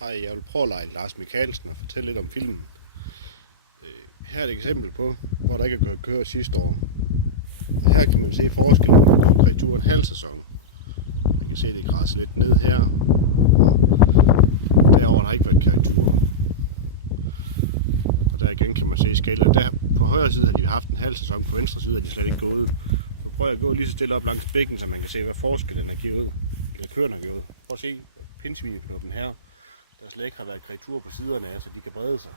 Hej, jeg vil prøve at lege Lars Michaelsen og fortælle lidt om filmen. Her er et eksempel på, hvor der ikke er gået køre sidste år. Her kan man se forskellen på kreaturen en halv sæson. Man kan se det græs lidt ned her. Derovre har ikke været kreatur. Og der igen kan man se skældet. Der på højre side har de haft en halv sæson, på venstre side er de slet ikke gået. Så prøver jeg at gå lige så stille op langs bækken, så man kan se, hvad forskellen er givet. Eller køren er givet. Prøv at se pindsvineknoppen her. Der slet ikke har været kreatur på siderne af, så de kan brede sig.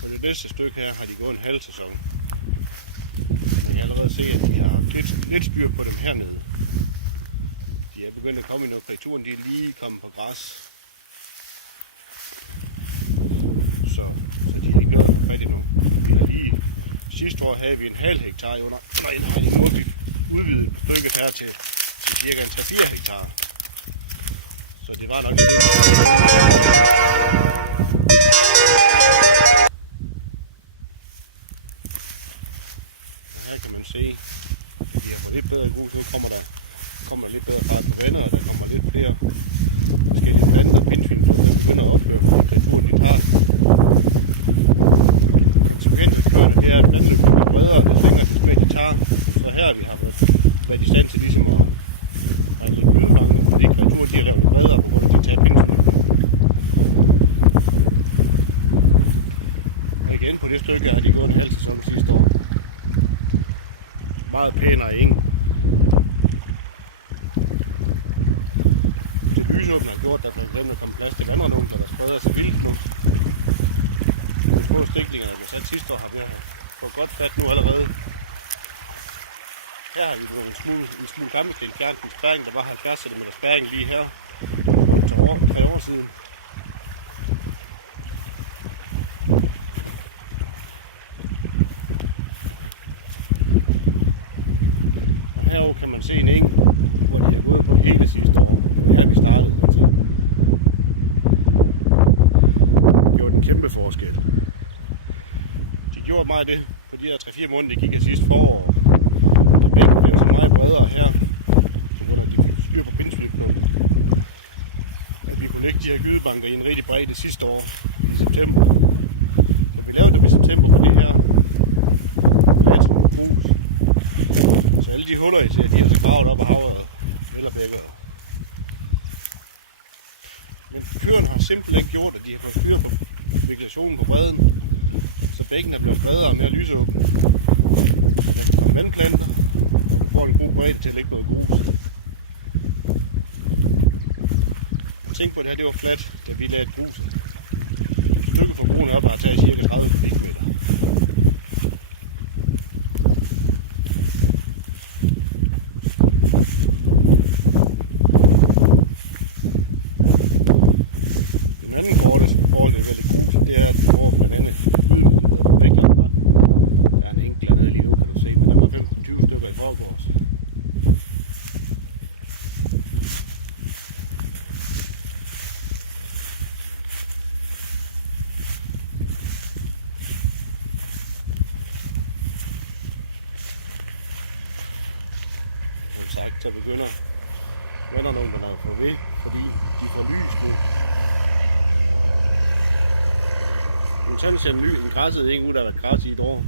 På det næste stykke her har de gået en halv sæson. Man kan allerede se, at de har lidt styr på dem hernede. De er begyndt at komme i noget kreaturen, de er lige kommet på græs. Så de er ikke noget fat endnu. Sidste år havde vi en halv hektar under indhegning. Nu har vi udvidet stykket her til cirka 3-4 hektar. Så det var nok lidt. Her kan man se, at de har fået lidt bedre grus. Nu kommer der lidt bedre fart på vandet, og der kommer lidt flere forskellige planter. Pindsvin, der begynder at opføre for kreaturen i træet. Konsekvensen det er, at vandet bliver bredere, des længere tilbage de tager. Så her har vi været i stand til ligesom at udfange, fordi kreaturen de har lavet bredere på grund af de tager pindsvin. Og igen på det stykke har de gået en halv sæson sidste år. Meget pænere eng. Det lysåben har gjort, at der er kommet plads til vandrenumser, der spreder sig vildt nu. De små stiklinger, der blev sat sidste år, har vi fået godt fat nu allerede. Her har vi en smule gammelsten fjernken spærring, der var 70 cm spærring lige her. Til 3 år siden. Herovre kan man se en eng, hvor de har gået på hele sidste år. Det er vi startede. Det gjorde en kæmpe forskel. De gjorde meget det på de her 3-4 måneder, de gik af sidste forår. Da bækken blev så meget bredere her, så hvor de fik styr på pindsvineknoppen. At vi kunne lægge de her gydebanker i en rigtig bredde sidste år i september. Så vi lavede dem i september på det her. Alle de huller, I ser, de er så gravet op af havet eller bækket. Men køren har simpelthen gjort, at de har fået styr på vegetationen på bredden, så bækken er blevet bredere og mere lysåben. Der kan komme vandplanter, og får en god bredde til at lægge noget grus. Tænk på det her, det var fladt, da vi lagde gruset. Stykket fra broen op har taget cirka 30 kubikmeter. Så begynder vandernumperne at få ved, fordi de får lys nu. En græsset eng ud, der har været græs i et år.